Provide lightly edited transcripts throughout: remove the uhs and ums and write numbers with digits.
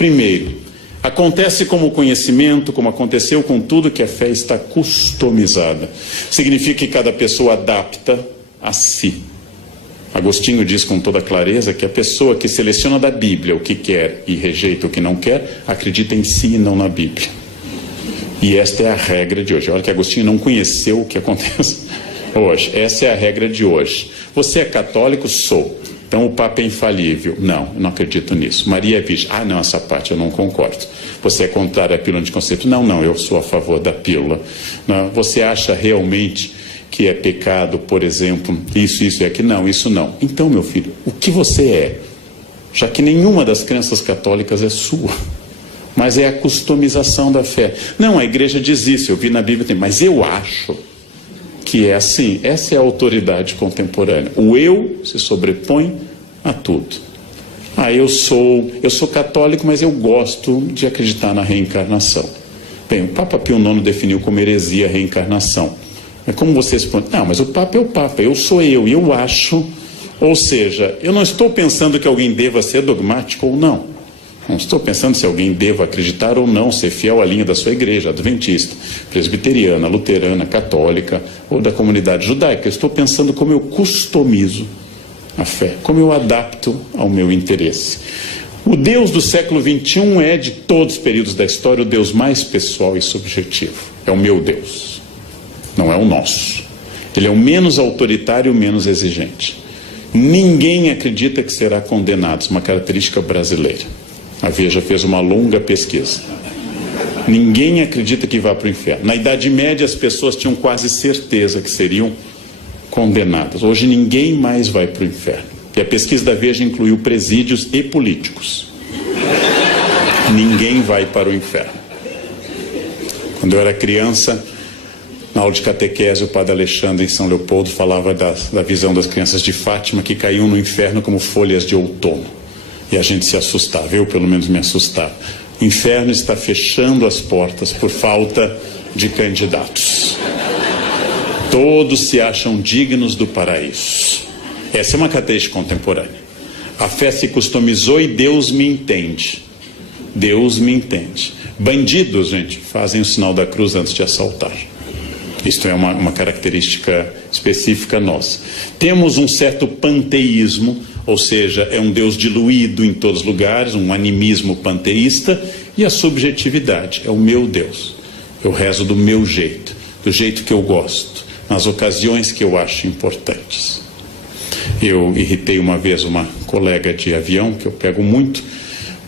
Primeiro, acontece como conhecimento, como aconteceu com tudo, que a fé está customizada. Significa que cada pessoa adapta a si. Agostinho diz com toda clareza que a pessoa que seleciona da Bíblia o que quer e rejeita o que não quer, acredita em si e não na Bíblia. E esta é a regra de hoje. Olha que Agostinho não conheceu o que acontece hoje. Essa é a regra de hoje. Você é católico? Sou. Então o Papa é infalível. Não, eu não acredito nisso. Maria é virgem. Ah, não, essa parte eu não concordo. Você é contrário à pílula anticonceptiva? Não, eu sou a favor da pílula. Não, você acha realmente que é pecado, por exemplo, isso e aquilo? Não, isso não. Então, meu filho, o que você é? Já que nenhuma das crenças católicas é sua, mas é a customização da fé. Não, a igreja diz isso, eu vi na Bíblia, mas eu acho que é assim. Essa é a autoridade contemporânea. O eu se sobrepõe a tudo. Ah, eu sou católico, mas eu gosto de acreditar na reencarnação. Bem, o Papa Pio IX definiu como heresia a reencarnação. É como vocês falam, não, mas o Papa é o Papa, eu sou eu acho. Ou seja, eu não estou pensando que alguém deva ser dogmático ou não. Não estou pensando se alguém deva acreditar ou não, ser fiel à linha da sua igreja, adventista, presbiteriana, luterana, católica ou da comunidade judaica. Eu estou pensando como eu customizo a fé, como eu adapto ao meu interesse. O Deus do século XXI é, de todos os períodos da história, o Deus mais pessoal e subjetivo. É o meu Deus, não é o nosso. Ele é o menos autoritário e o menos exigente. Ninguém acredita que será condenado, isso é uma característica brasileira. A Veja fez uma longa pesquisa. Ninguém acredita que vá para o inferno. Na Idade Média as pessoas tinham quase certeza que seriam condenadas. Hoje ninguém mais vai para o inferno. E a pesquisa da Veja incluiu presídios e políticos. Ninguém vai para o inferno. Quando eu era criança, na aula de catequese, o padre Alexandre, em São Leopoldo, falava da visão das crianças de Fátima que caíam no inferno como folhas de outono. E a gente se assustava, eu pelo menos me assustava. O inferno está fechando as portas por falta de candidatos. Todos se acham dignos do paraíso. Essa é uma característica contemporânea. A fé se customizou e Deus me entende. Deus me entende. Bandidos, gente, fazem o sinal da cruz antes de assaltar. Isto é uma característica específica nossa. Temos um certo panteísmo, ou seja, é um Deus diluído em todos os lugares, um animismo panteísta, e a subjetividade, é o meu Deus. Eu rezo do meu jeito, do jeito que eu gosto, nas ocasiões que eu acho importantes. Eu irritei uma vez uma colega de avião, que eu pego muito,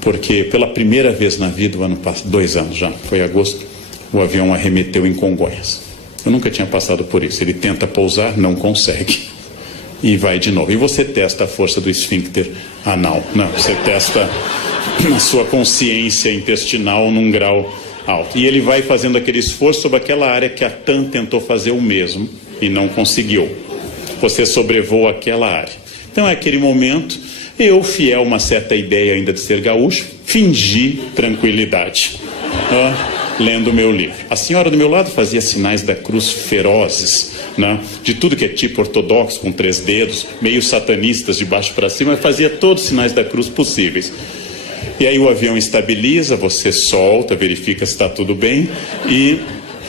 porque pela primeira vez na vida, o ano passado, 2 anos já, foi em agosto, o avião arremeteu em Congonhas. Eu nunca tinha passado por isso. Ele tenta pousar, não consegue. E vai de novo. E você testa a força do esfíncter anal. Não, você testa a sua consciência intestinal num grau alto. E ele vai fazendo aquele esforço sobre aquela área que a TAM tentou fazer o mesmo e não conseguiu. Você sobrevoa aquela área. Então é aquele momento, eu, fiel a uma certa ideia ainda de ser gaúcho, fingi tranquilidade. Lendo o meu livro. A senhora do meu lado fazia sinais da cruz ferozes, né? De tudo que é tipo ortodoxo, com 3 dedos, meio satanistas de baixo para cima, fazia todos os sinais da cruz possíveis. E aí o avião estabiliza, você solta, verifica se está tudo bem, e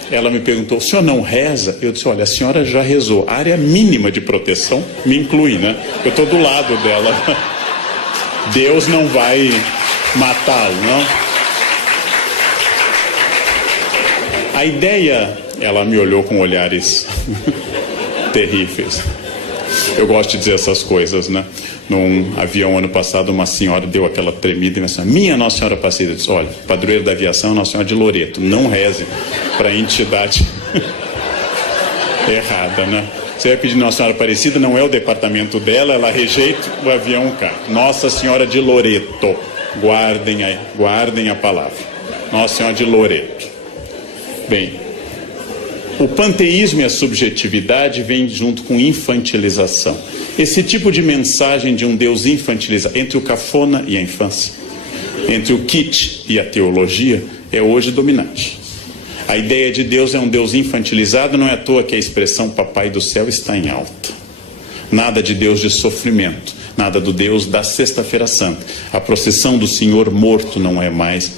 ela me perguntou, o senhor não reza? Eu disse, olha, a senhora já rezou, a área mínima de proteção me inclui, né? Eu estou do lado dela. Deus não vai matá-lo, não? A ideia, ela me olhou com olhares terríveis. Eu gosto de dizer essas coisas, né? Num avião ano passado, uma senhora deu aquela tremida e disse, minha Nossa Senhora Aparecida. Eu disse, olha, padroeiro da aviação é Nossa Senhora de Loreto. Não reze para a entidade errada, né? Você vai pedir Nossa Senhora Aparecida, não é o departamento dela, ela rejeita, o avião cai. Nossa Senhora de Loreto. Guardem a palavra. Nossa Senhora de Loreto. Bem, o panteísmo e a subjetividade vêm junto com infantilização. Esse tipo de mensagem de um Deus infantilizado, entre o cafona e a infância, entre o kitsch e a teologia, é hoje dominante. A ideia de Deus é um Deus infantilizado, não é à toa que a expressão Papai do Céu está em alta. Nada de Deus de sofrimento, nada do Deus da Sexta-feira Santa. A procissão do Senhor morto não é mais,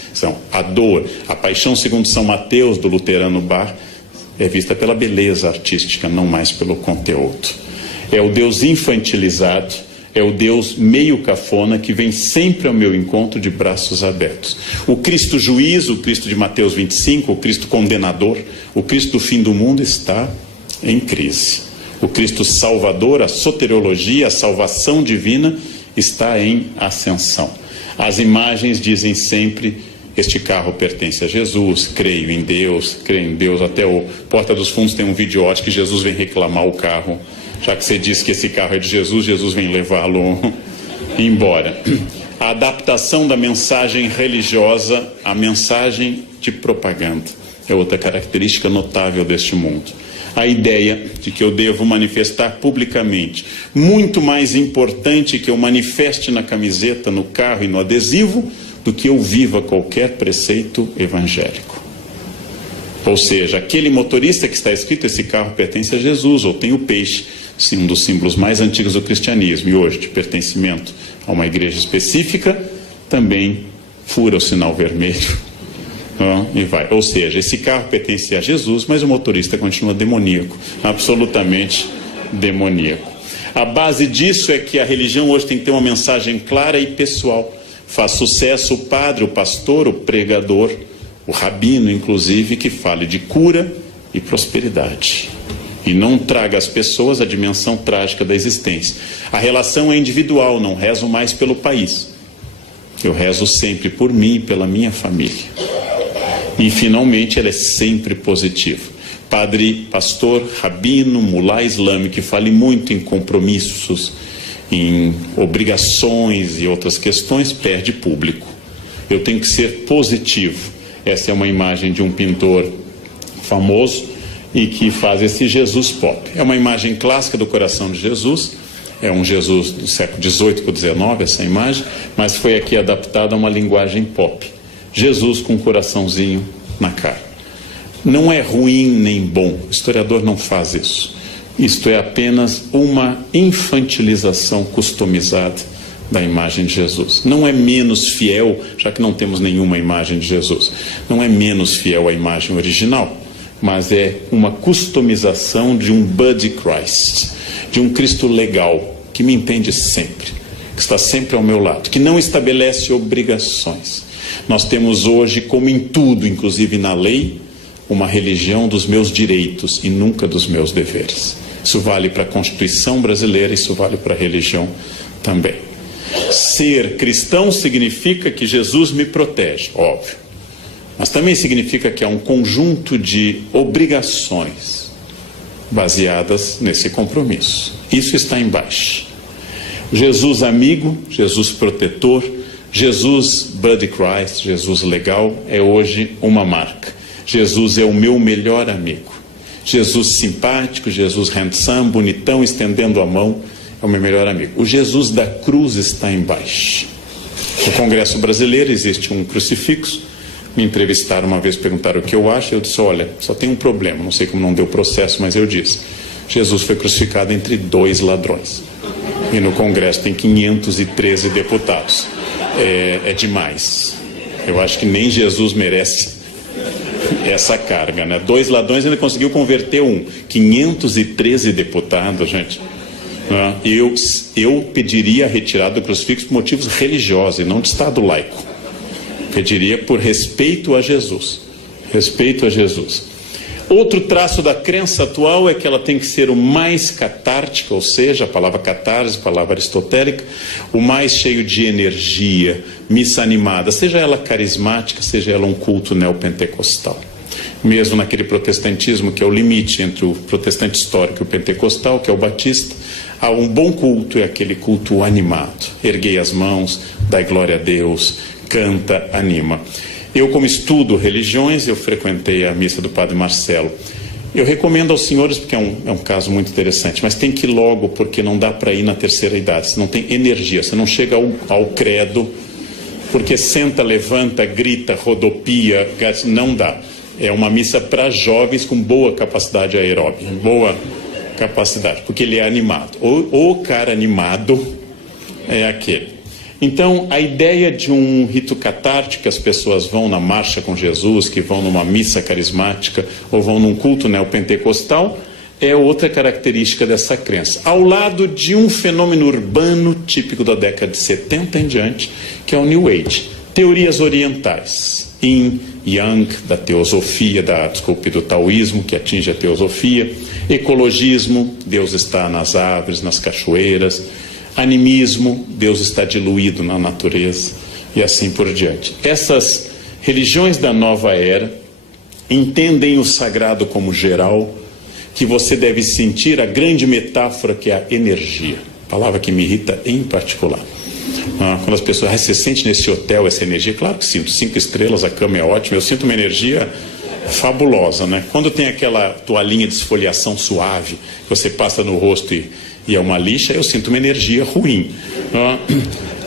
a dor, a paixão segundo São Mateus, do luterano Bach, é vista pela beleza artística, não mais pelo conteúdo. É o Deus infantilizado, é o Deus meio cafona que vem sempre ao meu encontro de braços abertos. O Cristo juiz, o Cristo de Mateus 25, o Cristo condenador, o Cristo do fim do mundo está em crise. O Cristo salvador, a soteriologia, a salvação divina está em ascensão. As imagens dizem sempre: este carro pertence a Jesus, creio em Deus, até o Porta dos Fundos tem um vídeo ótimo que Jesus vem reclamar o carro. Já que você disse que esse carro é de Jesus, Jesus vem levá-lo embora. A adaptação da mensagem religiosa à mensagem de propaganda é outra característica notável deste mundo. A ideia de que eu devo manifestar publicamente, muito mais importante que eu manifeste na camiseta, no carro e no adesivo, do que eu viva qualquer preceito evangélico. Ou seja, aquele motorista que está escrito, esse carro pertence a Jesus, ou tem o peixe, sim, um dos símbolos mais antigos do cristianismo, e hoje de pertencimento a uma igreja específica, também fura o sinal vermelho. E vai. Ou seja, esse carro pertence a Jesus, mas o motorista continua demoníaco, absolutamente demoníaco. A base disso é que a religião hoje tem que ter uma mensagem clara e pessoal. Faz sucesso o padre, o pastor, o pregador, o rabino, inclusive, que fale de cura e prosperidade. E não traga às pessoas a dimensão trágica da existência. A relação é individual, não rezo mais pelo país. Eu rezo sempre por mim e pela minha família. E, finalmente, ela é sempre positiva. Padre, pastor, rabino, mulá islâmico, que fale muito em compromissos, em obrigações e outras questões, perde público. Eu tenho que ser positivo. Essa é uma imagem de um pintor famoso e que faz esse Jesus pop. É uma imagem clássica do coração de Jesus. É um Jesus do século XVIII para o XIX, essa imagem, mas foi aqui adaptada a uma linguagem pop. Jesus com um coraçãozinho na cara. Não é ruim nem bom, o historiador não faz isso. Isto é apenas uma infantilização customizada da imagem de Jesus. Não é menos fiel, já que não temos nenhuma imagem de Jesus. Não é menos fiel à imagem original, mas é uma customização de um Buddy Christ, de um Cristo legal, que me entende sempre, que está sempre ao meu lado, que não estabelece obrigações. Nós temos hoje, como em tudo, inclusive na lei, uma religião dos meus direitos e nunca dos meus deveres. Isso vale para a Constituição brasileira, isso vale para a religião também. Ser cristão significa que Jesus me protege, óbvio. Mas também significa que há um conjunto de obrigações baseadas nesse compromisso. Isso está embaixo. Jesus amigo, Jesus protetor, Jesus Buddy Christ, Jesus legal, é hoje uma marca. Jesus é o meu melhor amigo. Jesus simpático, Jesus handsome, bonitão, estendendo a mão, é o meu melhor amigo. O Jesus da cruz está embaixo. No Congresso Brasileiro existe um crucifixo. Me entrevistaram uma vez, perguntaram o que eu acho. Eu disse: olha, só tem um problema, não sei como não deu processo, mas eu disse: Jesus foi crucificado entre 2 ladrões. E no Congresso tem 513 deputados. É demais. Eu acho que nem Jesus merece essa carga, né? 2 ladrões ainda conseguiu converter um. 513 deputados, gente. Eu pediria a retirada do crucifixo por motivos religiosos e não de Estado laico. Pediria por respeito a Jesus. Respeito a Jesus. Outro traço da crença atual é que ela tem que ser o mais catártica, ou seja, a palavra catarse, a palavra aristotélica, o mais cheio de energia, missa animada, seja ela carismática, seja ela um culto neopentecostal. Mesmo naquele protestantismo que é o limite entre o protestante histórico e o pentecostal, que é o batista, há um bom culto, é aquele culto animado. Erguei as mãos, dai glória a Deus, canta, anima. Eu, como estudo religiões, eu frequentei a missa do Padre Marcelo. Eu recomendo aos senhores, porque é um caso muito interessante, mas tem que ir logo, porque não dá para ir na terceira idade. Você não tem energia, você não chega ao credo, porque senta, levanta, grita, rodopia, não dá. É uma missa para jovens com boa capacidade aeróbica, capacidade, porque ele é animado. O cara animado é aquele. Então, a ideia de um rito catártico, que as pessoas vão na marcha com Jesus, que vão numa missa carismática ou vão num culto neopentecostal, é outra característica dessa crença. Ao lado de um fenômeno urbano típico da década de 70 em diante, que é o New Age. Teorias orientais, Yin, Yang, da teosofia, do taoísmo, que atinge a teosofia, ecologismo, Deus está nas árvores, nas cachoeiras, animismo, Deus está diluído na natureza, e assim por diante. Essas religiões da nova era entendem o sagrado como geral, que você deve sentir a grande metáfora que é a energia, palavra que me irrita em particular. Quando as pessoas, você sente nesse hotel essa energia? Claro que sinto, 5 estrelas, a cama é ótima, eu sinto uma energia fabulosa, né? Quando tem aquela toalhinha de esfoliação suave, que você passa no rosto e é uma lixa, eu sinto uma energia ruim.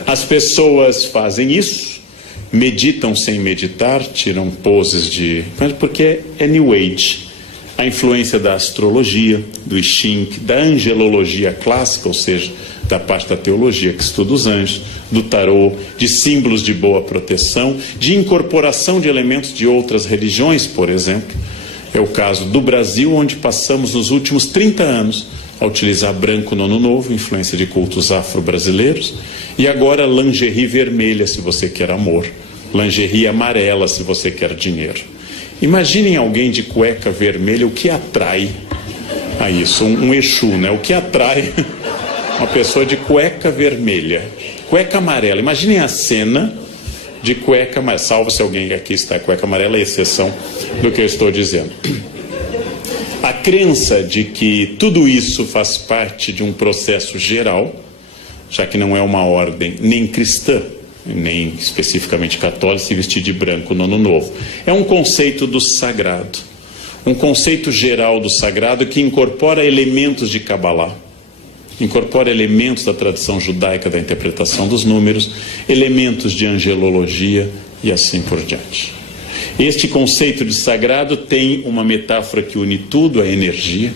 As pessoas fazem isso, meditam sem meditar, tiram poses porque é New Age. A influência da astrologia, do I Ching, da angelologia clássica, ou seja, da parte da teologia que estuda os anjos, do tarô, de símbolos de boa proteção, de incorporação de elementos de outras religiões, por exemplo. É o caso do Brasil, onde passamos nos últimos 30 anos a utilizar branco no Ano Novo, influência de cultos afro-brasileiros, e agora lingerie vermelha, se você quer amor, lingerie amarela, se você quer dinheiro. Imaginem alguém de cueca vermelha, o que atrai a isso? Um Exu, né? O que atrai uma pessoa de cueca vermelha? Cueca amarela. Imaginem a cena de cueca amarela. Salvo se alguém aqui está cueca amarela, é exceção do que eu estou dizendo. A crença de que tudo isso faz parte de um processo geral, já que não é uma ordem nem cristã, nem especificamente católica, se vestir de branco no Ano Novo. É um conceito do sagrado, um conceito geral do sagrado que incorpora elementos de Kabbalah, incorpora elementos da tradição judaica da interpretação dos números, elementos de angelologia e assim por diante. Este conceito de sagrado tem uma metáfora que une tudo, a energia.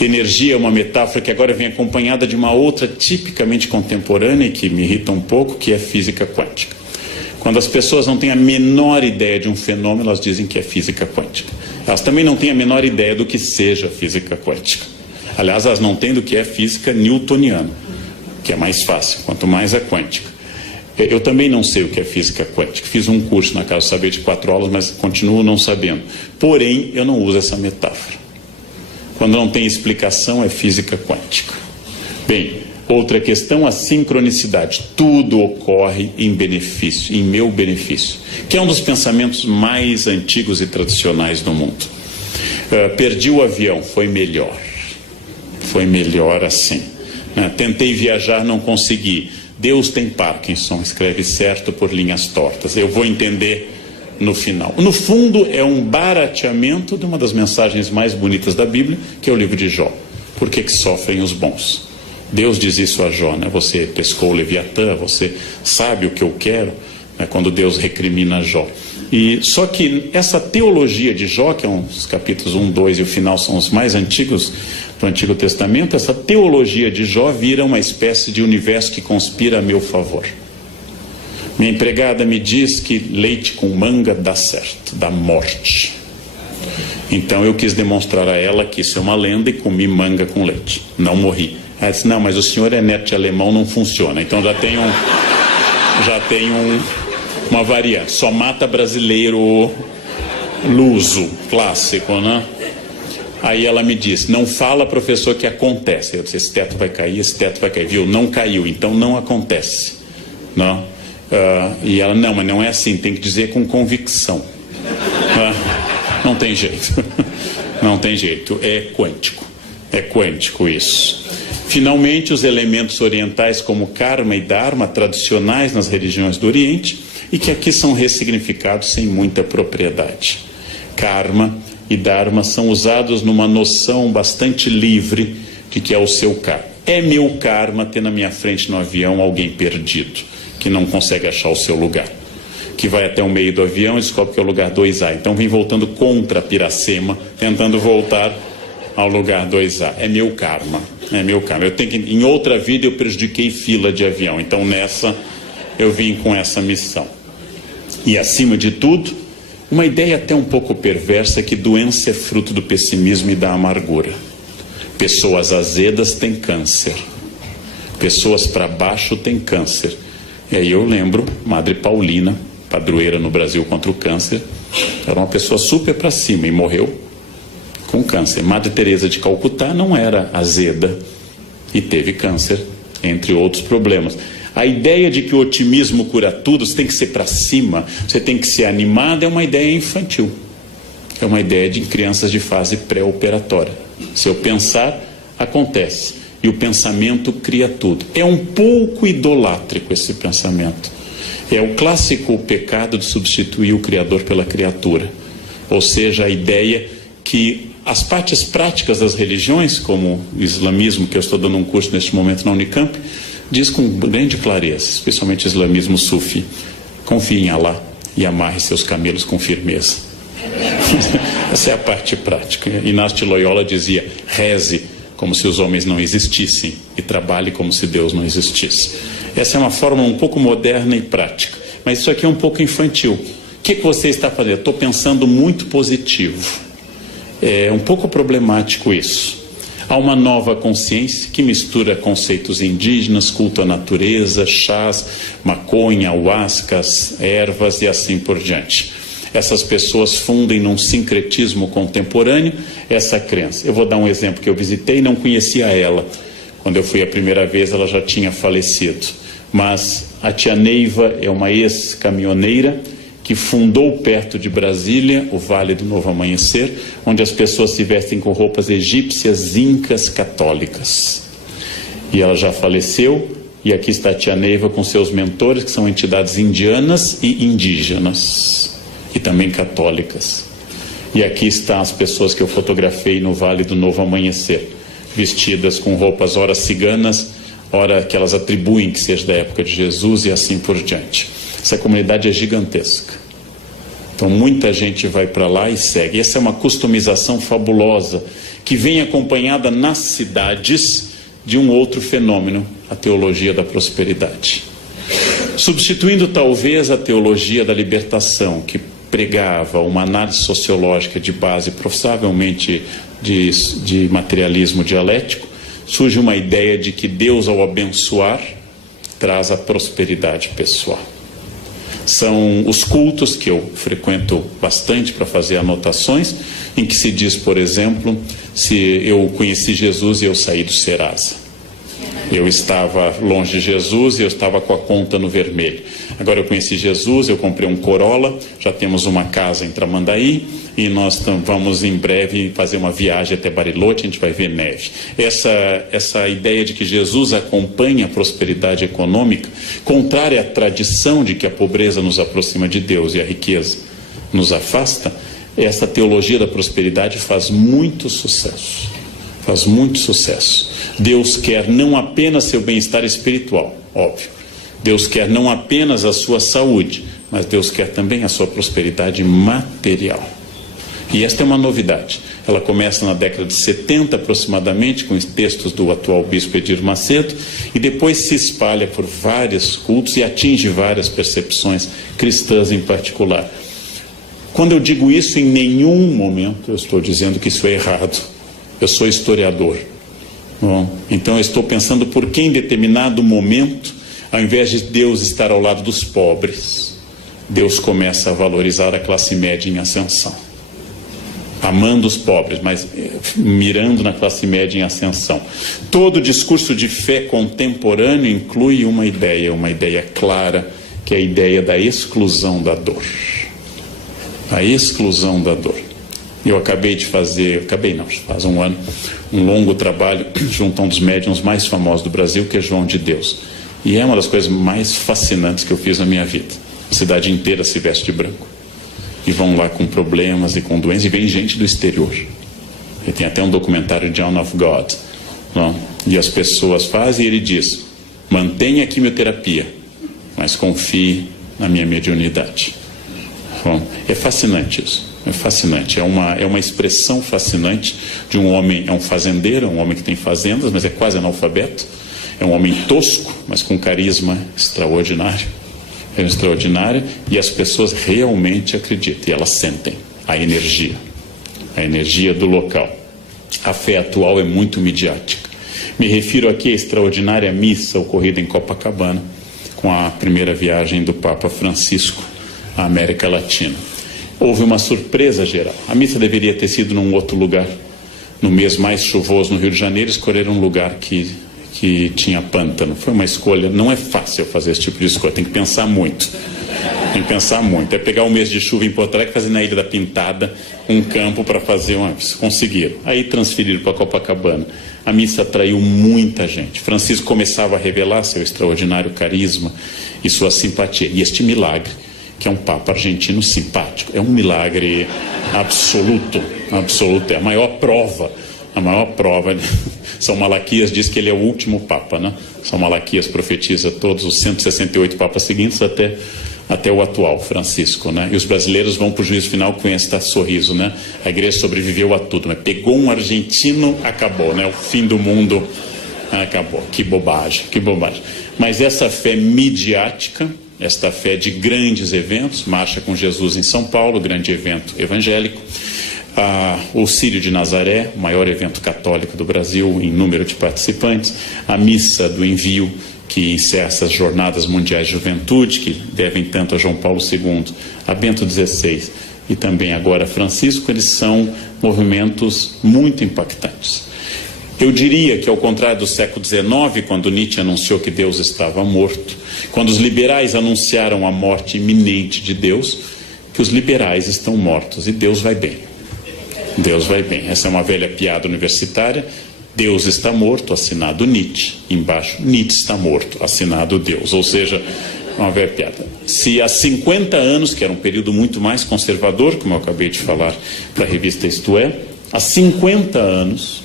Energia é uma metáfora que agora vem acompanhada de uma outra tipicamente contemporânea e que me irrita um pouco, que é física quântica. Quando as pessoas não têm a menor ideia de um fenômeno, elas dizem que é física quântica. Elas também não têm a menor ideia do que seja física quântica. Aliás, elas não têm do que é física newtoniana, que é mais fácil, quanto mais é quântica. Eu também não sei o que é física quântica. Fiz um curso na Casa do Saber de 4 aulas, mas continuo não sabendo. Porém, eu não uso essa metáfora. Quando não tem explicação, é física quântica. Bem, outra questão, a sincronicidade. Tudo ocorre em benefício, em meu benefício, que é um dos pensamentos mais antigos e tradicionais do mundo. Perdi o avião, foi melhor. Foi melhor assim. Tentei viajar, não consegui. Deus tem Parkinson, escreve certo por linhas tortas. Eu vou entender no final. No fundo, é um barateamento de uma das mensagens mais bonitas da Bíblia, que é o livro de Jó. Por que sofrem os bons? Deus diz isso a Jó, né? Você pescou o Leviatã, você sabe o que eu quero, né? Quando Deus recrimina Jó. E só que essa teologia de Jó, que é os capítulos 1, 2 e o final são os mais antigos do Antigo Testamento, essa teologia de Jó vira uma espécie de universo que conspira a meu favor. Minha empregada me diz que leite com manga dá certo, dá morte. Então eu quis demonstrar a ela que isso é uma lenda e comi manga com leite. Não morri. Ela disse, não, mas o senhor é neto de alemão, não funciona. Então já tem uma variante. Só mata brasileiro luso, clássico, né? Aí ela me disse, não fala, professor, que acontece. Eu disse, esse teto vai cair, viu? Não caiu, então não acontece. Não? E ela, não, mas não é assim, tem que dizer com convicção. Não tem jeito. Não tem jeito, é quântico isso. Finalmente, os elementos orientais como karma e dharma, tradicionais nas religiões do Oriente, e que aqui são ressignificados sem muita propriedade. Karma e dharma são usados numa noção bastante livre de que é o seu karma. É meu karma ter na minha frente no avião alguém perdido, que não consegue achar o seu lugar, que vai até o meio do avião e descobre que é o lugar 2A. Então vem voltando contra Piracema, tentando voltar ao lugar 2A. É meu karma. É meu karma. Eu tenho que, em outra vida eu prejudiquei fila de avião. Então nessa eu vim com essa missão. E acima de tudo, uma ideia até um pouco perversa, que doença é fruto do pessimismo e da amargura. Pessoas azedas têm câncer. Pessoas para baixo têm câncer. E aí eu lembro, Madre Paulina, padroeira no Brasil contra o câncer, era uma pessoa super para cima e morreu com câncer. Madre Teresa de Calcutá não era azeda e teve câncer, entre outros problemas. A ideia de que o otimismo cura tudo, você tem que ser para cima, você tem que ser animado, é uma ideia infantil. É uma ideia de crianças de fase pré-operatória. Se eu pensar, acontece. E o pensamento cria tudo. É um pouco idolátrico esse pensamento. É o clássico pecado de substituir o Criador pela criatura. Ou seja, a ideia que as partes práticas das religiões, como o islamismo, que eu estou dando um curso neste momento na Unicamp, diz com grande clareza, especialmente o islamismo sufi: confie em Allah e amarre seus camelos com firmeza. Essa é a parte prática. Inácio de Loyola dizia: reze como se os homens não existissem e trabalhe como se Deus não existisse. Essa é uma forma um pouco moderna e prática, mas isso aqui é um pouco infantil. O que você está fazendo? Estou pensando muito positivo. É um pouco problemático isso. Há uma nova consciência que mistura conceitos indígenas, culto à natureza, chás, maconha, ayahuascas, ervas e assim por diante. Essas pessoas fundem num sincretismo contemporâneo essa crença. Eu vou dar um exemplo que eu visitei e não conhecia ela. Quando eu fui a primeira vez, ela já tinha falecido. Mas a tia Neiva é uma ex-caminhoneira que fundou perto de Brasília o Vale do Novo Amanhecer, onde as pessoas se vestem com roupas egípcias, incas, católicas. E ela já faleceu, e aqui está a tia Neiva com seus mentores, que são entidades indianas e indígenas, e também católicas. E aqui estão as pessoas que eu fotografei no Vale do Novo Amanhecer, vestidas com roupas ora ciganas, ora que elas atribuem que seja da época de Jesus e assim por diante. Essa comunidade é gigantesca. Então muita gente vai para lá e segue. Essa é uma customização fabulosa que vem acompanhada nas cidades de um outro fenômeno, a teologia da prosperidade. Substituindo talvez a teologia da libertação, que pregava uma análise sociológica de base provavelmente de materialismo dialético, surge uma ideia de que Deus, ao abençoar, traz a prosperidade pessoal. São os cultos que eu frequento bastante para fazer anotações, em que se diz, por exemplo, se eu conheci Jesus e eu saí do Serasa. Eu estava longe de Jesus e eu estava com a conta no vermelho. Agora eu conheci Jesus, eu comprei um Corolla, já temos uma casa em Tramandaí e nós vamos em breve fazer uma viagem até Bariloche, a gente vai ver neve. Essa ideia de que Jesus acompanha a prosperidade econômica, contrária à tradição de que a pobreza nos aproxima de Deus e a riqueza nos afasta, essa teologia da prosperidade faz muito sucesso. Faz muito sucesso. Deus quer não apenas seu bem-estar espiritual, óbvio. Deus quer não apenas a sua saúde, mas Deus quer também a sua prosperidade material. E esta é uma novidade. Ela começa na década de 70 aproximadamente, com os textos do atual bispo Edir Macedo, e depois se espalha por vários cultos e atinge várias percepções cristãs em particular. Quando eu digo isso, em nenhum momento eu estou dizendo que isso é errado. Eu sou historiador. Bom, então eu estou pensando por que em determinado momento, ao invés de Deus estar ao lado dos pobres, Deus começa a valorizar a classe média em ascensão. Amando os pobres, mas mirando na classe média em ascensão. Todo discurso de fé contemporâneo inclui uma ideia clara, que é a ideia da exclusão da dor. A exclusão da dor. Eu acabei de fazer, faz um ano, um longo trabalho junto a um dos médiuns mais famosos do Brasil, que é João de Deus. E é uma das coisas mais fascinantes que eu fiz na minha vida. A cidade inteira se veste de branco. E vão lá com problemas e com doenças, e vem gente do exterior. E tem até um documentário, John of God. Não? E as pessoas fazem, e ele diz: mantenha a quimioterapia, mas confie na minha mediunidade. Bom, é fascinante isso. É fascinante, é uma expressão fascinante de um homem, é um fazendeiro, é um homem que tem fazendas, mas é quase analfabeto, é um homem tosco, mas com carisma extraordinário, e as pessoas realmente acreditam, e elas sentem a energia do local. A fé atual é muito midiática. Me refiro aqui à extraordinária missa ocorrida em Copacabana, com a primeira viagem do Papa Francisco à América Latina. Houve uma surpresa geral. A missa deveria ter sido num outro lugar. No mês mais chuvoso no Rio de Janeiro, escolheram um lugar que tinha pântano. Foi uma escolha, não é fácil fazer esse tipo de escolha, tem que pensar muito. É pegar um mês de chuva em Porto Alegre e fazer na Ilha da Pintada um campo para fazer uma missa. Conseguiram. Aí transferiram para Copacabana. A missa atraiu muita gente. Francisco começava a revelar seu extraordinário carisma e sua simpatia. E este milagre, que é um Papa argentino simpático, é um milagre absoluto. É a maior prova. São Malaquias diz que ele é o último Papa, né? São Malaquias profetiza todos os 168 Papas seguintes até o atual, Francisco, né? E os brasileiros vão para o juízo final com esse sorriso, né? A igreja sobreviveu a tudo, mas pegou um argentino, acabou, né? O fim do mundo acabou. Que bobagem. Mas essa fé midiática, esta fé de grandes eventos, Marcha com Jesus em São Paulo, grande evento evangélico, o Círio de Nazaré, o maior evento católico do Brasil em número de participantes, a Missa do Envio, que encerra essas jornadas mundiais de juventude, que devem tanto a João Paulo II, a Bento XVI e também agora a Francisco, eles são movimentos muito impactantes. Eu diria que, ao contrário do século XIX, quando Nietzsche anunciou que Deus estava morto, quando os liberais anunciaram a morte iminente de Deus, que os liberais estão mortos e Deus vai bem. Essa é uma velha piada universitária. Deus está morto, assinado Nietzsche. Embaixo, Nietzsche está morto, assinado Deus. Ou seja, uma velha piada. Se há 50 anos, que era um período muito mais conservador, como eu acabei de falar para a revista Isto É, há 50 anos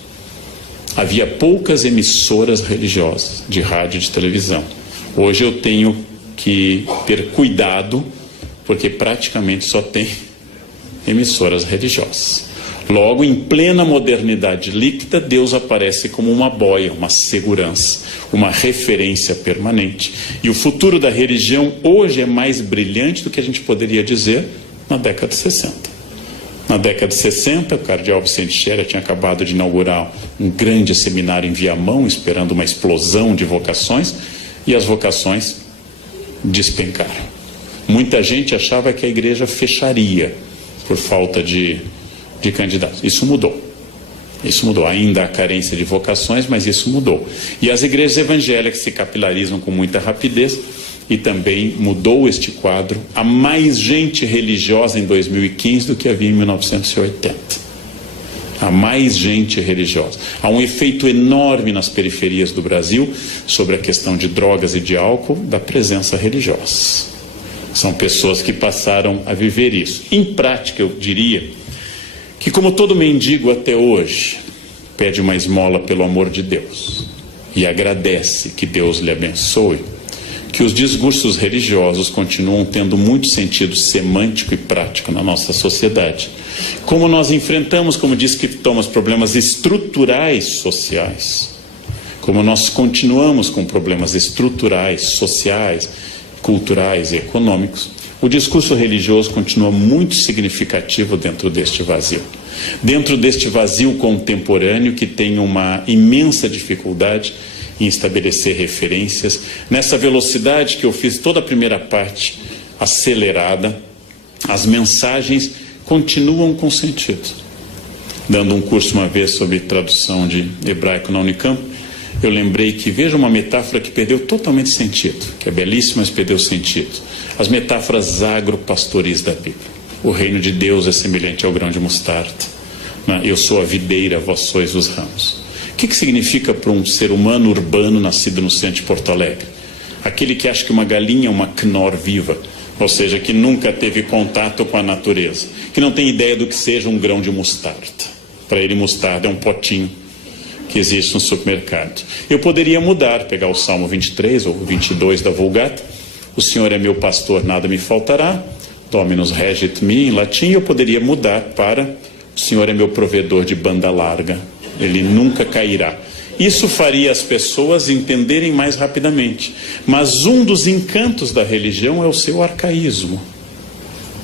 havia poucas emissoras religiosas de rádio e de televisão. Hoje eu tenho que ter cuidado, porque praticamente só tem emissoras religiosas. Logo, em plena modernidade líquida, Deus aparece como uma boia, uma segurança, uma referência permanente. E o futuro da religião hoje é mais brilhante do que a gente poderia dizer na década de 60. Na década de 60, o cardeal Vicente Scherer tinha acabado de inaugurar um grande seminário em Viamão, esperando uma explosão de vocações, e as vocações despencaram. Muita gente achava que a igreja fecharia por falta de candidatos. Isso mudou. Ainda há carência de vocações, mas isso mudou. E as igrejas evangélicas se capilarizam com muita rapidez e também mudou este quadro. Há mais gente religiosa em 2015 do que havia em 1980. Há mais gente religiosa. Há um efeito enorme nas periferias do Brasil sobre a questão de drogas e de álcool, da presença religiosa. São pessoas que passaram a viver isso. Em prática, eu diria que, como todo mendigo até hoje pede uma esmola pelo amor de Deus e agradece que Deus lhe abençoe, que os discursos religiosos continuam tendo muito sentido semântico e prático na nossa sociedade. Como nós enfrentamos, como disse que Thomas, problemas estruturais sociais, como nós continuamos com problemas estruturais, sociais, culturais e econômicos, o discurso religioso continua muito significativo dentro deste vazio. Dentro deste vazio contemporâneo que tem uma imensa dificuldade em estabelecer referências. Nessa velocidade que eu fiz toda a primeira parte acelerada, as mensagens continuam com sentido. Dando um curso uma vez sobre tradução de hebraico na Unicamp, eu lembrei que, veja uma metáfora que perdeu totalmente sentido, que é belíssima, mas perdeu sentido. As metáforas agropastoris da Bíblia. O reino de Deus é semelhante ao grão de mostarda. Eu sou a videira, vós sois os ramos. O que significa para um ser humano urbano nascido no centro de Porto Alegre? Aquele que acha que uma galinha é uma Knorr viva, ou seja, que nunca teve contato com a natureza, que não tem ideia do que seja um grão de mostarda. Para ele, mostarda é um potinho que existe no supermercado. Eu poderia mudar, pegar o Salmo 23 ou 22 da Vulgata. O Senhor é meu pastor, nada me faltará. Dominus regit me, em latim, eu poderia mudar para o Senhor é meu provedor de banda larga, Ele nunca cairá. Isso faria as pessoas entenderem mais rapidamente. Mas um dos encantos da religião é o seu arcaísmo.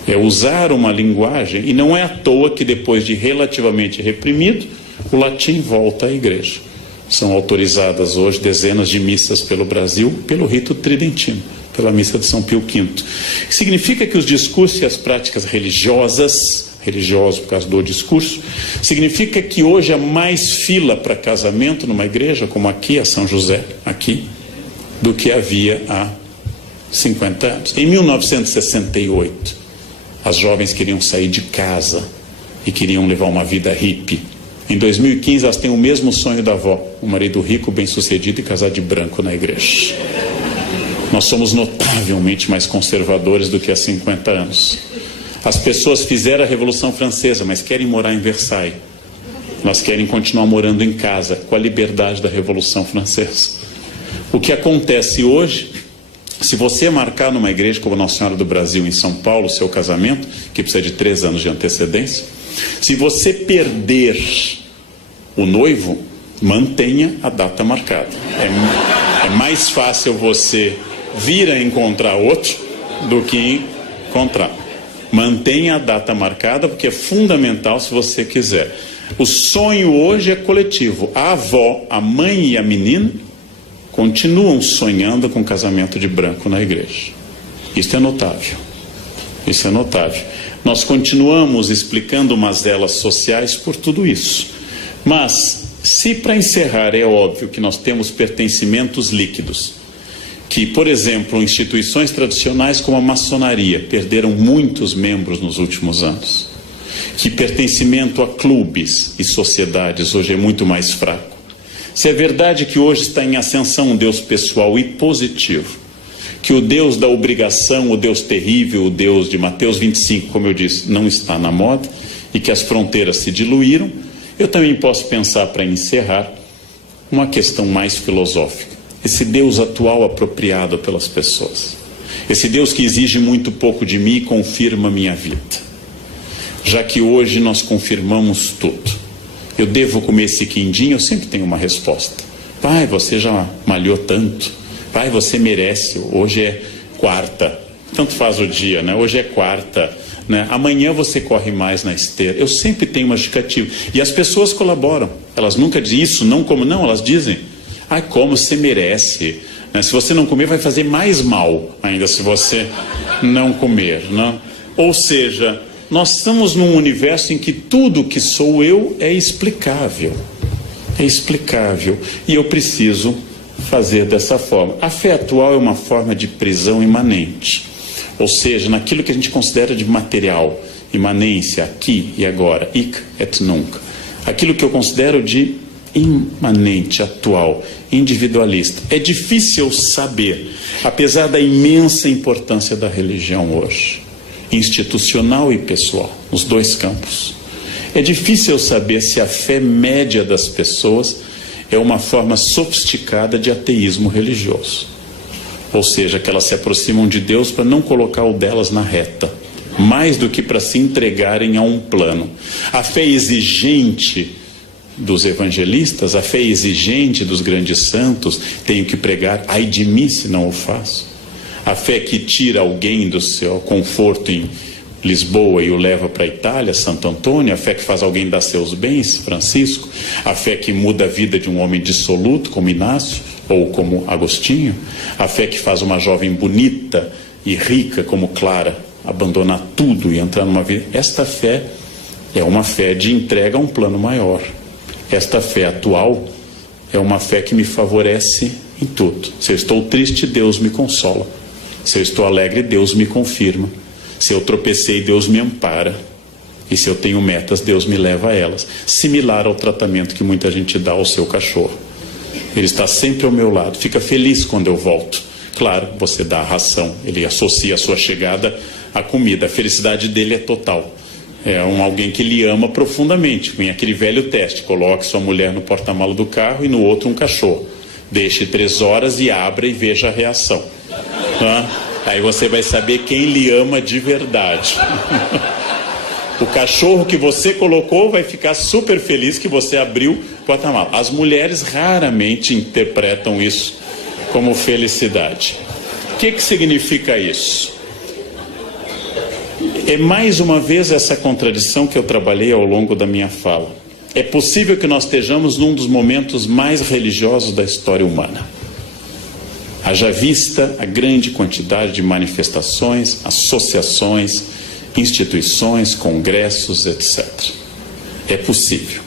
É usar uma linguagem, e não é à toa que depois de relativamente reprimido, o latim volta à igreja. São autorizadas hoje dezenas de missas pelo Brasil, pelo rito tridentino, pela missa de São Pio V. Significa que os discursos e as práticas religiosos por causa do discurso, significa que hoje há mais fila para casamento numa igreja, como aqui, a São José, aqui, do que havia há 50 anos. Em 1968, as jovens queriam sair de casa e queriam levar uma vida hippie. Em 2015, elas têm o mesmo sonho da avó, um marido rico, bem-sucedido e casar de branco na igreja. Nós somos notavelmente mais conservadores do que há 50 anos. As pessoas fizeram a Revolução Francesa, mas querem morar em Versailles. Elas querem continuar morando em casa, com a liberdade da Revolução Francesa. O que acontece hoje, se você marcar numa igreja como Nossa Senhora do Brasil, em São Paulo, o seu casamento, que precisa de 3 anos de antecedência, se você perder o noivo, mantenha a data marcada. É mais fácil você vir a encontrar outro do que encontrar. Mantenha a data marcada, porque é fundamental se você quiser. O sonho hoje é coletivo. A avó, a mãe e a menina continuam sonhando com casamento de branco na igreja. Isso é notável. Isso é notável. Nós continuamos explicando mazelas sociais por tudo isso. Mas, se para encerrar é óbvio que nós temos pertencimentos líquidos, que, por exemplo, instituições tradicionais como a maçonaria perderam muitos membros nos últimos anos, que pertencimento a clubes e sociedades hoje é muito mais fraco. Se é verdade que hoje está em ascensão um Deus pessoal e positivo, que o Deus da obrigação, o Deus terrível, o Deus de Mateus 25, como eu disse, não está na moda, e que as fronteiras se diluíram, eu também posso pensar, para encerrar, uma questão mais filosófica. Esse Deus atual apropriado pelas pessoas. Esse Deus que exige muito pouco de mim e confirma minha vida. Já que hoje nós confirmamos tudo. Eu devo comer esse quindim? Eu sempre tenho uma resposta. Pai, você já malhou tanto. Pai, você merece. Hoje é quarta. Tanto faz o dia, né? Hoje é quarta. Né? Amanhã você corre mais na esteira. Eu sempre tenho uma justificativa. E as pessoas colaboram. Elas nunca dizem isso, não como não. Elas dizem... Ai, como você merece. Né? Se você não comer, vai fazer mais mal ainda se você não comer. Né? Ou seja, nós estamos num universo em que tudo que sou eu é explicável. É explicável. E eu preciso fazer dessa forma. A fé atual é uma forma de prisão imanente. Ou seja, naquilo que a gente considera de material, imanência, aqui e agora, hic et nunc. Aquilo que eu considero de imanente, atual, individualista. É difícil saber, apesar da imensa importância da religião hoje, institucional e pessoal, nos dois campos. É difícil saber se a fé média das pessoas é uma forma sofisticada de ateísmo religioso. Ou seja, que elas se aproximam de Deus para não colocar o delas na reta, mais do que para se entregarem a um plano. A fé exigente dos evangelistas, a fé exigente dos grandes santos, tenho que pregar, ai de mim se não o faço. A fé que tira alguém do seu conforto em Lisboa e o leva para a Itália, Santo Antônio, a fé que faz alguém dar seus bens, Francisco, a fé que muda a vida de um homem dissoluto, como Inácio, ou como Agostinho, a fé que faz uma jovem bonita e rica, como Clara, abandonar tudo e entrar numa vida. Esta fé é uma fé de entrega a um plano maior. Esta fé atual é uma fé que me favorece em tudo. Se eu estou triste, Deus me consola. Se eu estou alegre, Deus me confirma. Se eu tropecei, Deus me ampara. E se eu tenho metas, Deus me leva a elas. Similar ao tratamento que muita gente dá ao seu cachorro. Ele está sempre ao meu lado. Fica feliz quando eu volto. Claro, você dá a ração. Ele associa a sua chegada à comida. A felicidade dele é total. É alguém que lhe ama profundamente. Vem aquele velho teste. Coloque sua mulher no porta-malas do carro e no outro um cachorro. Deixe 3 horas e abra e veja a reação. Aí você vai saber quem lhe ama de verdade. O cachorro que você colocou vai ficar super feliz que você abriu o porta-malas. As mulheres raramente interpretam isso como felicidade. O que significa isso? É mais uma vez essa contradição que eu trabalhei ao longo da minha fala. É possível que nós estejamos num dos momentos mais religiosos da história humana. Haja vista a grande quantidade de manifestações, associações, instituições, congressos, etc. É possível.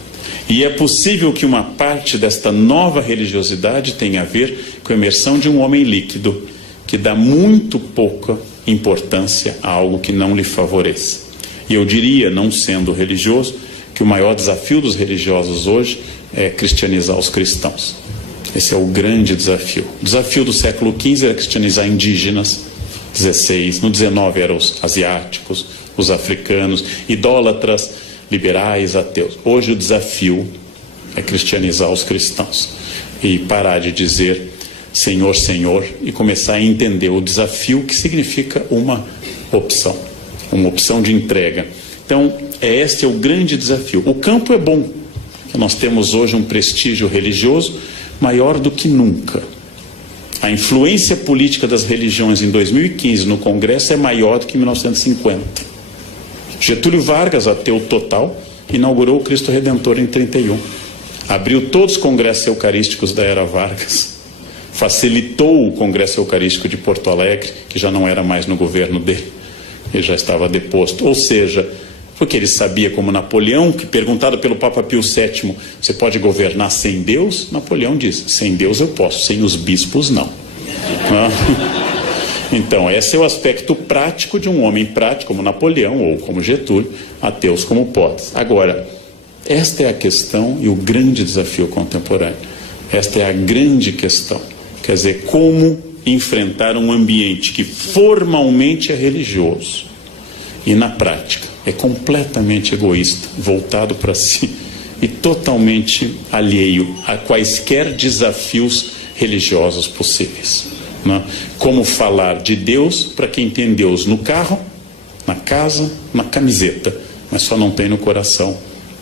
E é possível que uma parte desta nova religiosidade tenha a ver com a emersão de um homem líquido, que dá muito pouca importância a algo que não lhe favoreça. E eu diria, não sendo religioso, que o maior desafio dos religiosos hoje é cristianizar os cristãos. Esse é o grande desafio. O desafio do século XV era cristianizar indígenas, no XIX eram os asiáticos, os africanos, idólatras, liberais, ateus. Hoje o desafio é cristianizar os cristãos e parar de dizer Senhor, Senhor, e começar a entender o desafio que significa uma opção de entrega. Então, este é o grande desafio. O campo é bom. Nós temos hoje um prestígio religioso maior do que nunca. A influência política das religiões em 2015 no Congresso é maior do que em 1950. Getúlio Vargas, ateu total, inaugurou o Cristo Redentor em 31. Abriu todos os congressos eucarísticos da era Vargas. Facilitou o Congresso Eucarístico de Porto Alegre, que já não era mais no governo dele. Ele já estava deposto. Ou seja, porque ele sabia, como Napoleão, que perguntado pelo Papa Pio VII, você pode governar sem Deus? Napoleão diz, sem Deus eu posso, sem os bispos não. Então, esse é o aspecto prático de um homem prático, como Napoleão ou como Getúlio, ateus como Potes. Agora, esta é a questão e o grande desafio contemporâneo. Esta é a grande questão. Quer dizer, como enfrentar um ambiente que formalmente é religioso e na prática é completamente egoísta, voltado para si e totalmente alheio a quaisquer desafios religiosos possíveis. Né? Como falar de Deus para quem tem Deus no carro, na casa, na camiseta, mas só não tem no coração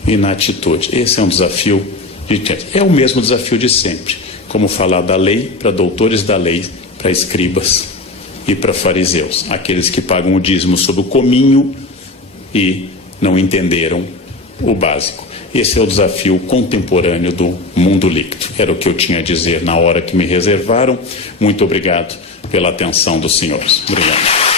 e na atitude. Esse é um desafio, é o mesmo desafio de sempre. Como falar da lei para doutores da lei, para escribas e para fariseus, aqueles que pagam o dízimo sob o cominho e não entenderam o básico. Esse é o desafio contemporâneo do mundo líquido. Era o que eu tinha a dizer na hora que me reservaram. Muito obrigado pela atenção dos senhores. Obrigado.